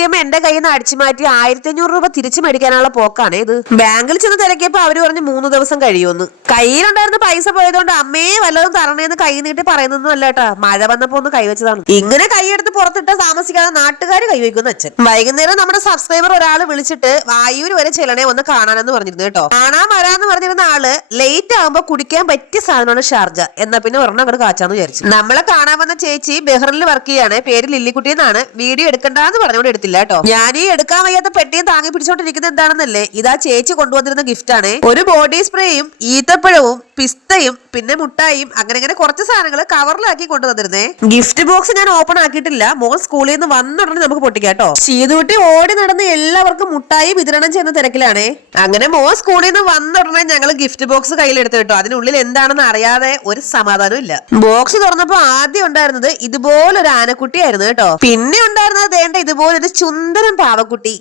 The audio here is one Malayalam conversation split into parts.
കീർത്തിയമ്മ എന്റെ കയ്യിൽ നിന്ന് അടിച്ചു മാറ്റി 1500 രൂപ തിരിച്ചു മേടിക്കാനുള്ള പോക്കാണ് ഇത്. ബാങ്കിൽ ചെന്ന് തിരക്കിയപ്പോ അവര് പറഞ്ഞു 3 ദിവസം കഴിയുമെന്ന്. കയ്യിലുണ്ടായിരുന്ന പൈസ പോയതുകൊണ്ട് അമ്മയെ വല്ലതും തരണേന്ന് കൈ നീട്ടി പറയുന്നൊന്നും അല്ല കേട്ടാ, മഴ വന്നപ്പോ ഒന്ന് കൈവച്ചതാണ്. ഇങ്ങനെ കൈയെടുത്ത് പുറത്തിട്ട് താമസിക്കാതെ നാട്ടുകാർ കൈവയ്ക്കുന്ന അച്ഛൻ. വൈകുന്നേരം നമ്മുടെ സബ്സ്ക്രൈബർ ഒരാൾ വിളിച്ചിട്ട് വായൂർ വരെ ചെല്ലണേ ഒന്ന് കാണാനെന്ന് പറഞ്ഞിരുന്നു കേട്ടോ. കാണാൻ വരാന്ന് പറഞ്ഞിരുന്ന ആള് ലേറ്റ് ആകുമ്പോ കുടിക്കാൻ പറ്റിയ സാധനമാണ് ഷാർജ. എന്നാ പിന്നെ ഒരെണ്ണം അങ്ങോട്ട് കാച്ചാന്ന് വിചാരിച്ചു. നമ്മളെ കാണാൻ വന്ന ചേച്ചി ബഹ്റിനിൽ വർക്ക് ചെയ്യാണ്, പേര് ലില്ലിക്കുട്ടി എന്നാണ്. വീഡിയോ എടുക്കണ്ടെന്ന് പറഞ്ഞുകൊണ്ട് എടുത്തില്ല കേട്ടോ. ഞാൻ ഈ എടുക്കാൻ വയ്യാത്ത പെട്ടിയും താങ്ങി പിടിച്ചോണ്ടിരിക്കുന്നത് എന്താണെന്നല്ലേ, ഇതാ ചേച്ചി കൊണ്ടുവന്നിരുന്ന ഗിഫ്റ്റ് ആണ്. ഒരു ബോഡി സ്പ്രേയും ഈത്തപ്പഴവും പിസ്തയും പിന്നെ മുട്ടായും അങ്ങനെ കുറച്ച് സാധനങ്ങൾ കവറിലാക്കി കൊണ്ടുവന്നിരുന്നേ. ഗിഫ്റ്റ് ബോക്സ് ഞാൻ ഓപ്പൺ ആക്കിയിട്ടില്ല, മോൻ സ്കൂളിൽ നിന്ന് വന്നുടനെ നമുക്ക് പൊട്ടിക്കാം കേട്ടോ. ശീതുകുട്ടി ഓടി നടന്ന് എല്ലാവർക്കും മുട്ടായി വിതരണം ചെയ്യുന്ന തിരക്കിലാണേ. അങ്ങനെ മോൻ സ്കൂളിൽ നിന്ന് വന്നുടനെ ഞങ്ങൾ ഗിഫ്റ്റ് ബോക്സ് കയ്യിലെടുത്തു കേട്ടോ. അതിനുള്ളിൽ എന്താണെന്ന് അറിയാതെ ഒരു സമാധാനം ഇല്ല. ബോക്സ് തുറന്നപ്പോ ആദ്യം ഉണ്ടായിരുന്നത് ഇതുപോലൊരു ആനക്കുട്ടിയായിരുന്നു കേട്ടോ. പിന്നെ ഉണ്ടായിരുന്നത് വേണ്ട ഇതുപോലൊരു ചുന്ദരം പാവക്കുട്ടി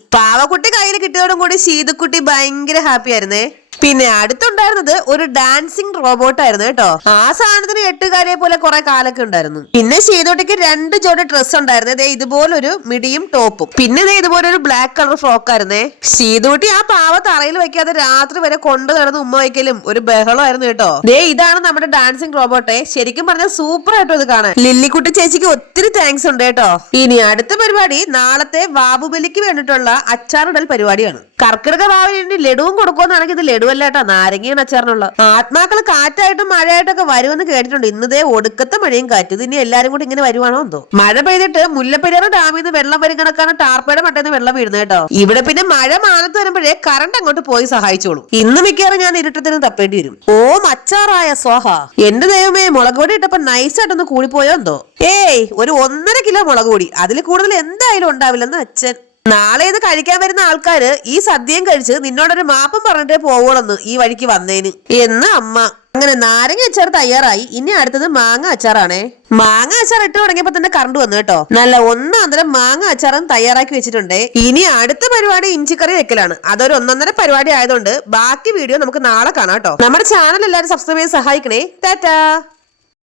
കയ്യിൽ കിട്ടിയതോടും കൂടി ശീതുക്കുട്ടി ഭയങ്കര ഹാപ്പി ആയിരുന്നേ. പിന്നെ അടുത്തുണ്ടായിരുന്നത് ഒരു ഡാൻസിങ് റോബോട്ട് ആയിരുന്നു കേട്ടോ. ആ സാധനത്തിന് 8 കാലിയെ പോലെ കുറെ കാലൊക്കെ ഉണ്ടായിരുന്നു. പിന്നെ ശീതോട്ടിക്ക് 2 ജോഡി ഡ്രസ് ഉണ്ടായിരുന്നു, ഇതുപോലൊരു മിഡിയും ടോപ്പും. പിന്നെ ഇതുപോലൊരു ബ്ലാക്ക് കളർ ഫ്രോക്ക് ആയിരുന്നേ. ശീതോട്ടി ആ പാവ തറയിൽ വെക്കാതെ രാത്രി വരെ കൊണ്ടു നടന്ന് ഉമ്മ വയ്ക്കലും ഒരു ബഹളമായിരുന്നു കേട്ടോ. ഇതാണ് നമ്മുടെ ഡാൻസിങ് റോബോട്ടെ. ശരിക്കും പറഞ്ഞാൽ സൂപ്പർ ആയിട്ടോ ഇത് കാണാൻ. ലില്ലിക്കുട്ടി ചേച്ചിക്ക് ഒത്തിരി താങ്ക്സ് ഉണ്ട് കേട്ടോ. ഇനി അടുത്ത പരിപാടി നാളത്തെ ബാബുബലിക്ക് വേണ്ടിയിട്ടുള്ള അച്ചാറിടൽ പരിപാടിയാണ്. കർക്കിടക വാവിന് ലഡുവും കൊടുക്കുമെന്നാണെങ്കിൽ ഇത് ലഡു അല്ലേട്ടാ, നാരങ്ങയാണ് അച്ചാറിനുള്ള. ആത്മാക്കൾ കാറ്റായിട്ടും മഴയായിട്ടൊക്കെ വരുമെന്ന് കേട്ടിട്ടുണ്ട്. ഇന്നതേ ഒടുക്കത്തെ മഴയും കാറ്റും. ഇത് ഇനി എല്ലാരും കൂടി ഇങ്ങനെ വരുവാണോ എന്തോ. മഴ പെയ്തിട്ട് മുല്ലപ്പെരിയാർ ഡാമിൽ നിന്ന് വെള്ളം വരും കണക്കാണ് ടാർപ്പയുടെ മട്ടേന്ന് വെള്ളം വീഴുന്നത് കേട്ടോ. ഇവിടെ പിന്നെ മഴ മാനത്ത് വരുമ്പോഴേ കറണ്ട് അങ്ങോട്ട് പോയി സഹായിച്ചോളും. ഇന്ന് മിക്കവാറും ഞാൻ ഇരുട്ടത്തിന് തപ്പേണ്ടി വരും. അച്ചാറായ സ്വാഹ. എന്റെ ദൈവമേ, മുളക് പൊടി ഇട്ടപ്പോ നൈസായിട്ടൊന്ന് കൂടിപ്പോയോ എന്തോ. ഒരു 1.5 കിലോ മുളക് പൊടി, അതിൽ കൂടുതൽ എന്തായാലും ഉണ്ടാവില്ലെന്ന് അച്ഛൻ. നാളെ ഇത് കഴിക്കാൻ വരുന്ന ആൾക്കാര് ഈ സദ്യയും കഴിച്ച് നിന്നോടൊരു മാപ്പം പറഞ്ഞിട്ടേ പോവോളന്ന് ഈ വഴിക്ക് വന്നേന് എന്ന് അമ്മ. അങ്ങനെ നാരങ്ങ അച്ചാർ തയ്യാറായി. ഇനി അടുത്തത് മാങ്ങ അച്ചാറാണേ. മാങ്ങ അച്ചാർ ഇട്ട് തുടങ്ങിയപ്പോ തന്നെ കറണ്ട് വന്നു കേട്ടോ. നല്ല 1.5 മാങ്ങ അച്ചാറും തയ്യാറാക്കി വെച്ചിട്ടുണ്ട്. ഇനി അടുത്ത പരിപാടി ഇഞ്ചിക്കറി വെക്കലാണ്. അതൊരു 1.5 പരിപാടി ആയതുകൊണ്ട് ബാക്കി വീഡിയോ നമുക്ക് നാളെ കാണാം കേട്ടോ. നമ്മുടെ ചാനൽ എല്ലാവരും സബ്സ്ക്രൈബ് ചെയ്ത് സഹായിക്കണേ. ടാറ്റാ.